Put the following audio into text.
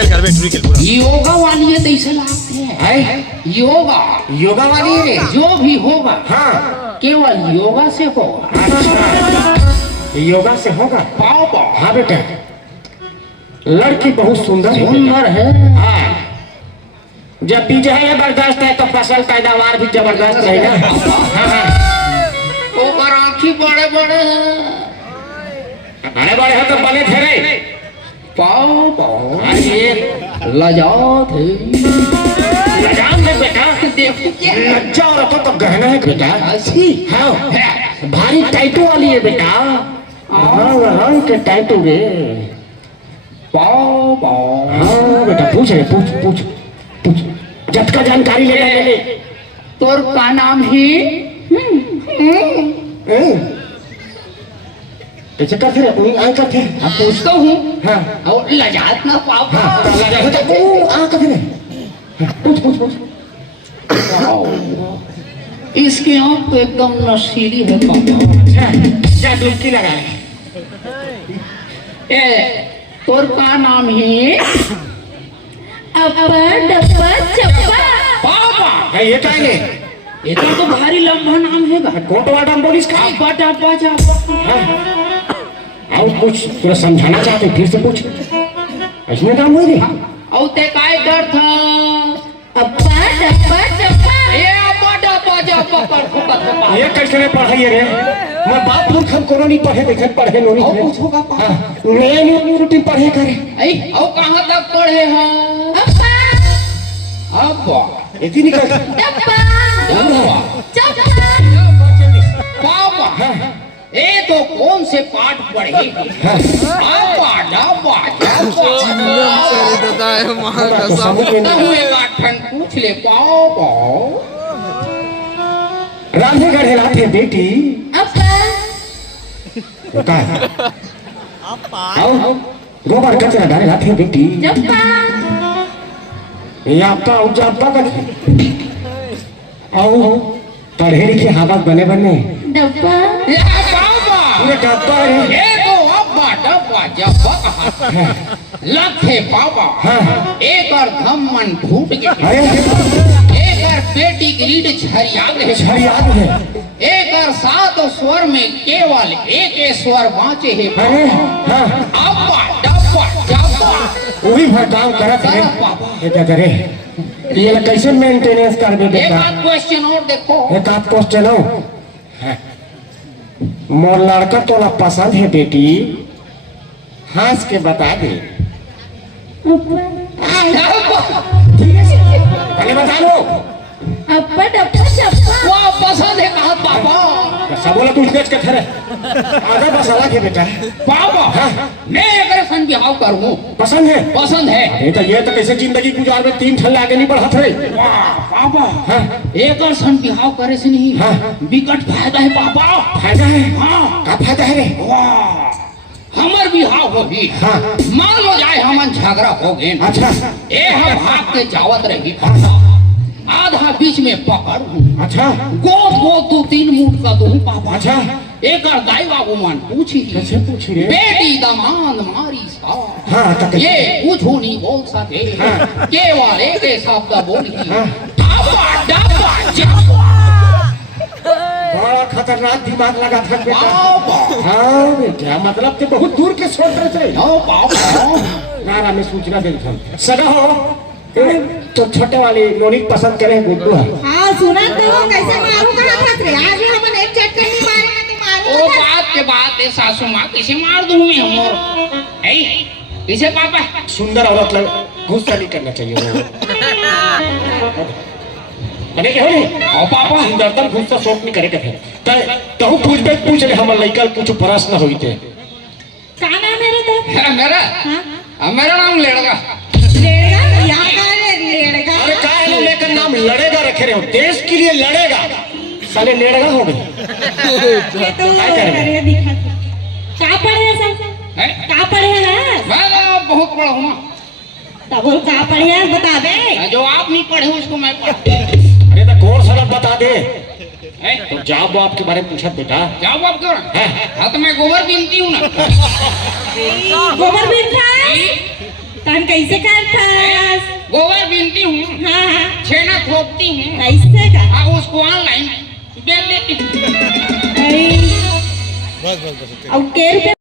खेल कर बे टूरी खेल पूरा योगा वाली है तैसे लागते हैं योगा योगा वाली है रे। जो भी होगा हाँ केवल योगा से होगा। अच्छा योगा से होगा। पाओ पाओ हाँ बेटा लड़की बहुत सुंदर है बेटा। सुंदर है। हाँ जब बीज है जबरदस्त है तो फसल पैदावार भी जबरदस्त रहेगा। हाँ हाँ ऊपर आँखी बड़े बड़े हैं। बड़े बड़े हो तो बने थे रे। पाओ पाओ हाँ ये लजाओ थे। लगाम है बेटा। देखो क्या लज्जा और तो गहना है बेटा। ऐसी हाँ भारी टाइटू वाली है बेटा। रंग रंग के टाइटू रे। पाओ पाओ हाँ बेटा पूछ रे पूछ पूछ पूछ झटका जानकारी ले ले। तोर का नाम है? कैसे करते रे तू आ करते अब पूछता हूँ। हाँ और लजात ना पाओ हाँ तो लगा हो तो आ करते रे। पूछ पूछ पूछ इसकी आँख तो एकदम नशीली है पापा। क्या डुबकी लगा ए तोर का नाम है? अप्पा डब्बा चप्पा। पापा है ये क्या है? ये तो भारी लंबा नाम है गा। कोटवा डम बोलिस का अब्बा डब्बा चप्पा। और कुछ पूरा समझाना चाहते फिर से पूछ। इसमें काम हुई रे। और ते काय कर था? अप्पा डब्बा चप्पा। ये अब्बा डब्बा चप्पा कर फुका ये कैसे पढ़ाई रे? मैं बाप लोग हम कोनो नहीं पढ़े देखे पढ़े नो और नहीं। कुछ होगा पापा? नया न्यू रूटीन पढ़े करे। ऐ और कहाँ तक पढ़े हैं? अप्पा अब्बा इतनी निकल डब्बा डब्बा चप्पा। पापा ये तो कौन से पाठ पढ़ेगी? अब्बा डब्बा पूछ ले पाओ पाओ। राधे गढ़े लाते बेटी अप्पा आओ गोबर कचरा डाले लाते बेटी। चप्पा। ये आपका उजापा का आओ पढ़े लिखे हावक बने बने डब्बा पूरे डब्बा है। ये तो अब्बा डब्बा जब्बा लखे पापा। हाँ। एक और धम्मन फूट के अरे एक और पेटी ग्रीड झरियाग है। याद है। एक और सात स्वर में केवल एक स्वर बाँचे है। अरे हाँ अब्बा डब्बा जब्बा वही भर काम करत है। ये करे ये ला कैसे मेंटेनेंस कर दे एक बेटा। आध क्वेश्चन और देखो। एक आध क्वेश्चन हो मोर लड़का तो ना पसंद है बेटी हंस के बता दे। पहले बता लो। अप्पा डब्बा चप्पा। वो पसंद है कहा पापा? सब बोला तू स्टेज के खड़े आधा बस अलग है बेटा। पापा मैं अगर सन बिहाव करूँ पसंद है। पसंद है। ये तो कैसे जिंदगी गुजार में 3 ठल्ले आगे नहीं बढ़त है। वाह पापा हाँ एक और सन बिहाव करे से नहीं हाँ। विकट फायदा है पापा। फायदा है। हाँ का फायदा है रे? वाह हमर बिहाव होगी। हाँ मान लो जाए हमन झगड़ा हो गए। अच्छा ए हम भाग के जावत रही पापा। आधा बीच में पकड़ अच्छा गोद गोद 2-3 मूठ का दूं पापा। अच्छा एक और दाई बाबू मान पूछी कैसे पूछी रे? बेटी दमान मारी सा हाँ तो ये कुछ नहीं बोल सके। हाँ। केवल एक शब्द बोली हाँ। डब्बा डब्बा जब्बा। बड़ा खतरनाक दिमाग लगा था बेटा। पापा हाँ बेटा मतलब कि बहुत दूर के सोच रहे थे। नो पापा नारा में सूचना दे सगा हो तो छोटे वाली नोनिक पसंद करे गुड्डू है। हाँ सुना तो कैसे मारू कहाँ फंस रहे आज भी हमन एक चटकन नहीं मारेंगे तो मारू वो बात के बाद ये सासू माँ किसे मार दूँ मैं हमोर ऐ किसे पापा? सुंदर औरत लग गुस्सा नहीं करना चाहिए वो। अरे क्या हो ओ पापा सुंदरता गुस्सा शौक नहीं करे के तो पूछ ले हम लइका कुछ प्रश्न होई थे। का नाम है रे तो? मेरा मेरा नाम लेड़गा। लेड़गा यहाँ का लेड़गा। अरे क्या है लेकर नाम लड़ेगा रखे रहे हो देश के लिए लड़ेगा साले लेड़गा हो गए। ये तो अरे दिखा का पढ़े है सब? का पढ़े है? मैं बहुत पढ़ा हूँ। तब वो का पढ़े है बता दे। जो आप नहीं पढ़े उसको मैं पढ़। अरे तो कोर्स अलग बता दे। तो जॉब आपके बारे में पूछा बेटा। जॉब आप क्यों? हाँ तो मैं गोबर बीनती हूँ ना। गोबर बीनता है? पण कैसे करतास? गोबर बीनती हूँ, हाँ हाँ छेना थोपती हूँ, ऐसे का? हाँ उसको ऑनलाइन बेच देती हूँ। और के रुपये